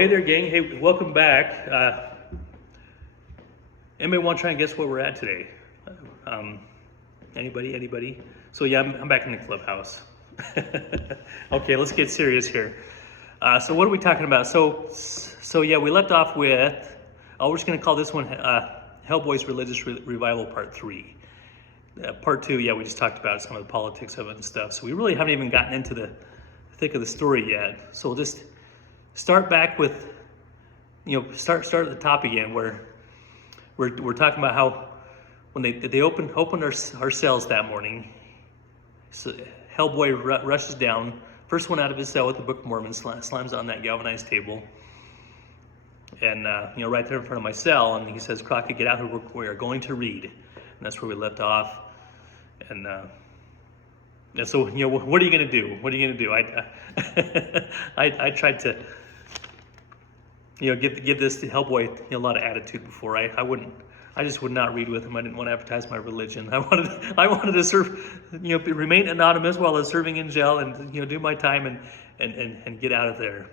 Hey there, gang. Hey, welcome back. Anybody want to try and guess where we're at today? Anybody? So yeah, I'm back in the clubhouse. Okay, let's get serious here. So what are we talking about? So yeah, we left off with, we're just going to call this one Hellboy's Religious Revival Part 3. Part 2, yeah, we just talked about some of the politics of it and stuff. So we really haven't even gotten into the thick of the story yet. So we'll just start back with, start at the top again, where we're talking about how when they opened our cells that morning, so Hellboy rushes down, first one out of his cell with the Book of Mormon, slams on that galvanized table, and right there in front of my cell, and he says, "Crockett, get out here. We are going to read." And that's where we left off. And so what are you going to do? What are you going to do? I tried to give this to Hellboy a lot of attitude before. I just would not read with him. I didn't want to advertise my religion. I wanted to serve, remain anonymous while I was serving in jail, and do my time and get out of there.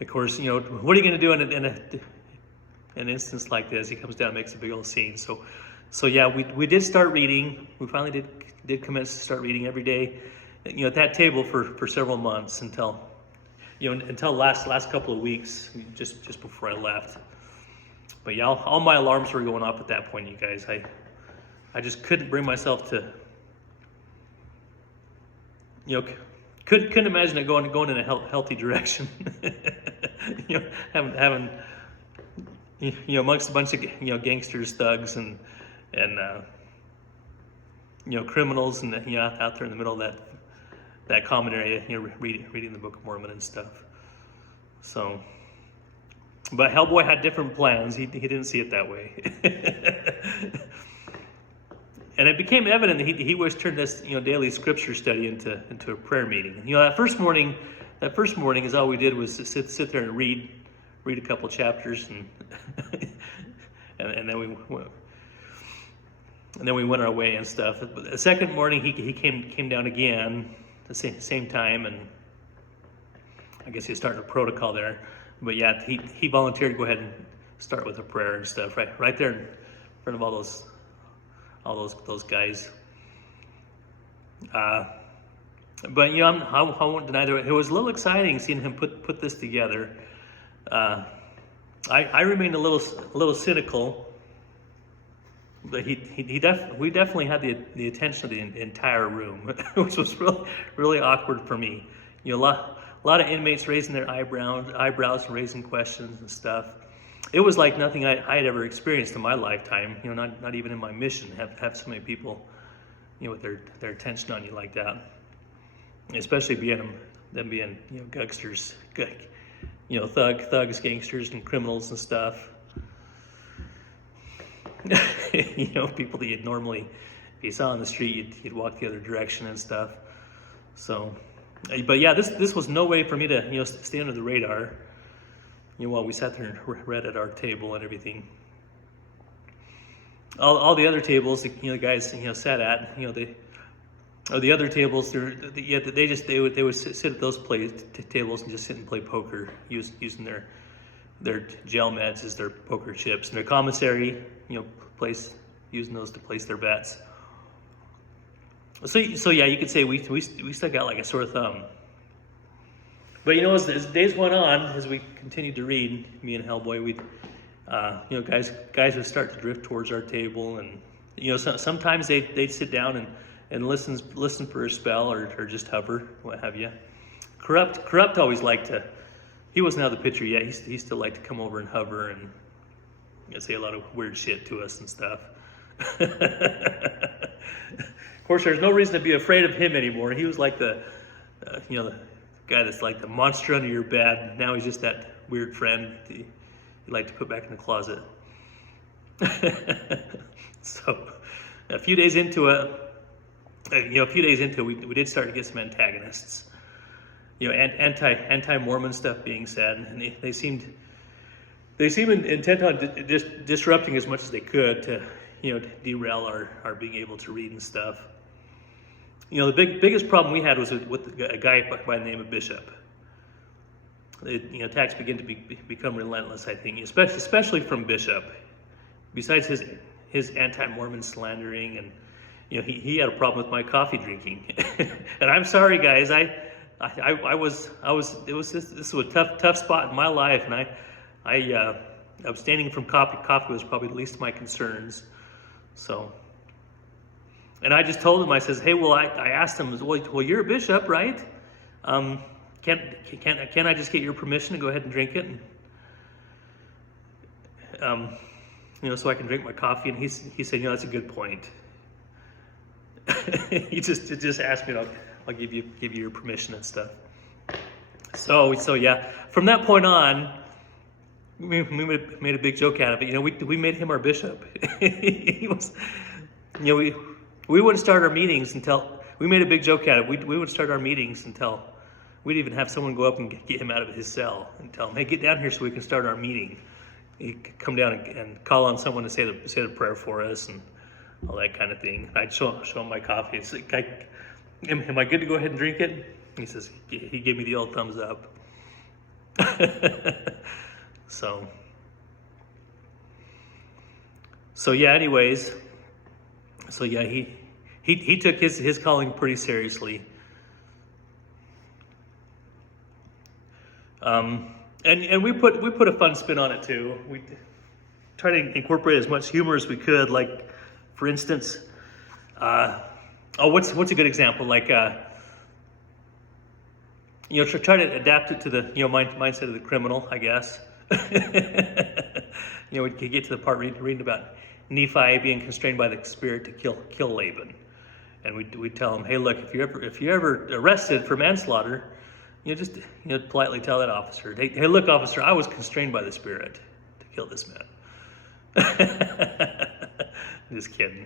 Of course, what are you going to do in an instance like this? He comes down and makes a big old scene. So yeah, we did start reading. We finally did commence to start reading every day, at that table for several months until last couple of weeks, just before I left. But yeah, all my alarms were going off at that point, you guys. I just couldn't bring myself to, couldn't imagine it going in a healthy direction. having amongst a bunch of gangsters, thugs, and criminals, and out there in the middle of that common area, reading the Book of Mormon and stuff. So, but Hellboy had different plans. He didn't see it that way. And it became evident that he was turning this daily scripture study into a prayer meeting. That first morning is all we did was sit there and read a couple chapters, and and then we went our way and stuff. But the second morning he came down again the same time, and I guess he was starting a protocol there. But yeah, he volunteered to go ahead and start with a prayer and stuff right there in front of all those guys. But I won't deny that it was a little exciting seeing him put this together. I remained a little cynical, but we definitely had the attention of the entire room, which was really awkward for me. A lot of inmates raising their eyebrows and raising questions and stuff. It was like nothing I had ever experienced in my lifetime. Not even in my mission have so many people, with their attention on you like that. Especially them being gangsters, thugs, gangsters, and criminals and stuff. People that you'd normally, if you saw on the street, you'd walk the other direction and stuff. So, but yeah, this was no way for me to stay under the radar. While we sat there and read at our table and everything. All the other tables, the guys sat at, the other tables, they would sit at those tables and just sit and play poker, using their jail meds as their poker chips, and their commissary, using those to place their bets. So yeah, you could say we stuck out like a sore thumb. But as days went on, as we continued to read, me and Hellboy, we'd guys would start to drift towards our table, and sometimes they'd sit down and listen for a spell or just hover, what have you. Corrupt always liked to. He wasn't out of the picture yet. He still liked to come over and hover and say a lot of weird shit to us and stuff. Of course, there's no reason to be afraid of him anymore. He was like the guy that's like the monster under your bed. Now he's just that weird friend you like to put back in the closet. So a few days into it, we did start to get some antagonists. Anti-Mormon stuff being said, and they seemed intent on disrupting as much as they could to derail our being able to read and stuff. The biggest problem we had was with a guy by the name of Bishop. attacks begin to become relentless, I think, especially from Bishop. Besides his anti-Mormon slandering, and he had a problem with my coffee drinking. And I'm sorry, guys. This was a tough spot in my life, and abstaining from coffee was probably the least of my concerns. So, and I just told him, I says, hey, well, I asked him, well, you're a bishop, right? Can I just get your permission to go ahead and drink it? And, so I can drink my coffee. And he said, that's a good point. He just asked me, I'll give you your permission and stuff. So yeah, from that point on, we made a big joke out of it. We made him our bishop. He was, we wouldn't start our meetings until, we made a big joke out of it. We wouldn't start our meetings until we'd even have someone go up and get him out of his cell and tell him, hey, get down here so we can start our meeting. He'd come down and call on someone to say the prayer for us and all that kind of thing. I'd show him my coffee. It's like, am I good to go ahead and drink it? He says, he gave me the old thumbs up. So yeah, anyways, so yeah, he took his calling pretty seriously. And we put a fun spin on it too. We try to incorporate as much humor as we could. Like, for instance, what's a good example? Like, try to adapt it to the mindset of the criminal, I guess. We could get to the part reading about Nephi being constrained by the Spirit to kill Laban, and we tell him, hey, look, if you're ever arrested for manslaughter, just politely tell that officer, hey, look, officer, I was constrained by the Spirit to kill this man. Just kidding.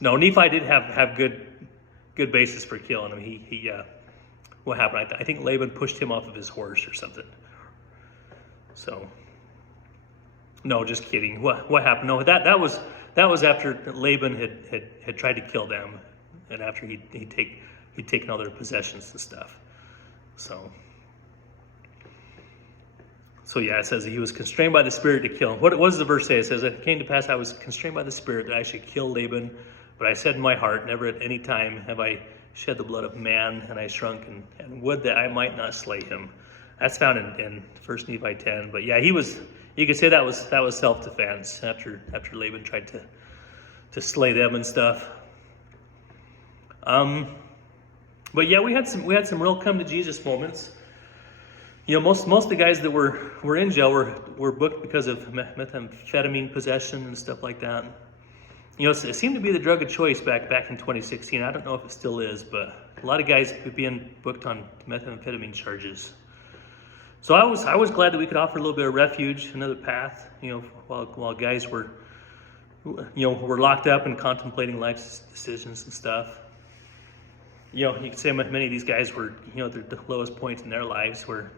No, Nephi did have good basis for killing him. He what happened? I think Laban pushed him off of his horse or something. So, no, just kidding. What happened? No, that was after Laban had tried to kill them, and after he'd taken all their possessions and stuff. So yeah, it says that he was constrained by the Spirit to kill him. What does the verse say? It says, it came to pass I was constrained by the Spirit that I should kill Laban, but I said in my heart, never at any time have I shed the blood of man, and I shrunk and would that I might not slay him. That's found in 1 Nephi 10. But yeah, you could say that was self-defense after Laban tried to slay them and stuff. But yeah, we had some real come to Jesus moments. Most of the guys that were in jail were booked because of methamphetamine possession and stuff like that. It seemed to be the drug of choice back in 2016. I don't know if it still is, but a lot of guys being booked on methamphetamine charges. So I was glad that we could offer a little bit of refuge, another path, while guys were locked up and contemplating life's decisions and stuff. You could say many of these guys were, at the lowest points in their lives, where,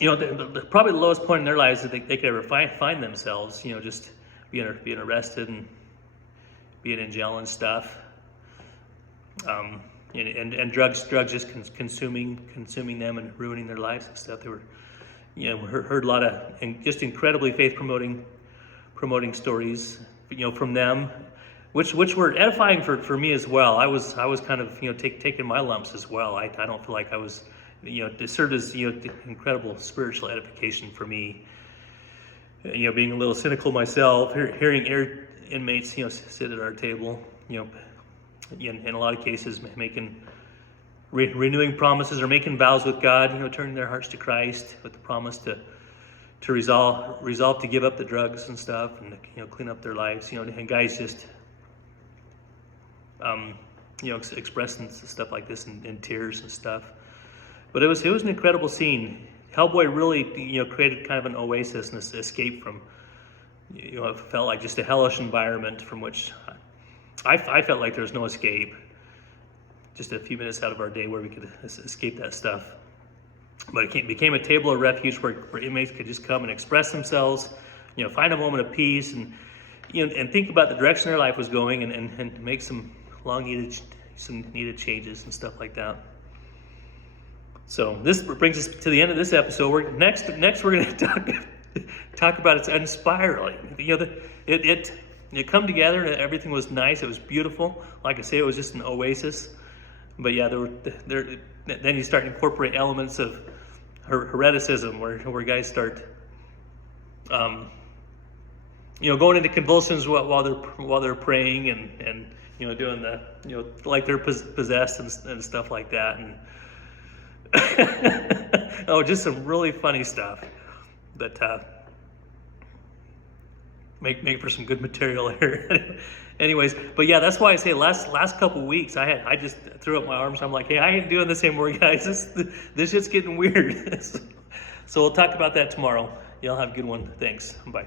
probably the lowest point in their lives that they could ever find themselves, just being arrested and being in jail and stuff. And drugs just consuming them and ruining their lives and stuff. They were, heard a lot of just incredibly faith promoting stories, from them, which were edifying for me as well. I was kind of taking my lumps as well. I don't feel like I was, it served as incredible spiritual edification for me. Being a little cynical myself, hearing inmates sit at our table, in a lot of cases making renewing promises or making vows with God, turning their hearts to Christ with the promise to resolve to give up the drugs and stuff and clean up their lives, and guys just expressing stuff like this in tears and stuff. But it was an incredible scene. Hellboy really created kind of an oasis and an escape from it felt like just a hellish environment from which I felt like there was no escape. Just a few minutes out of our day where we could escape that stuff. But it became a table of refuge where inmates could just come and express themselves, find a moment of peace and think about the direction their life was going and make some needed changes and stuff like that. So this brings us to the end of this episode. Next we're going to talk about its unspiraling. You know, it come together and everything was nice. It was beautiful. Like I say, it was just an oasis. But yeah, then you start to incorporate elements of hereticism, where guys start, going into convulsions while they're praying and doing the like they're possessed and stuff like that, and oh, just some really funny stuff that make for some good material here. Anyways, but yeah, that's why I say last couple weeks I just threw up my arms. I'm like, hey, I ain't doing this anymore, guys. This shit's getting weird. So we'll talk about that tomorrow. Y'all have a good one. Thanks. Bye.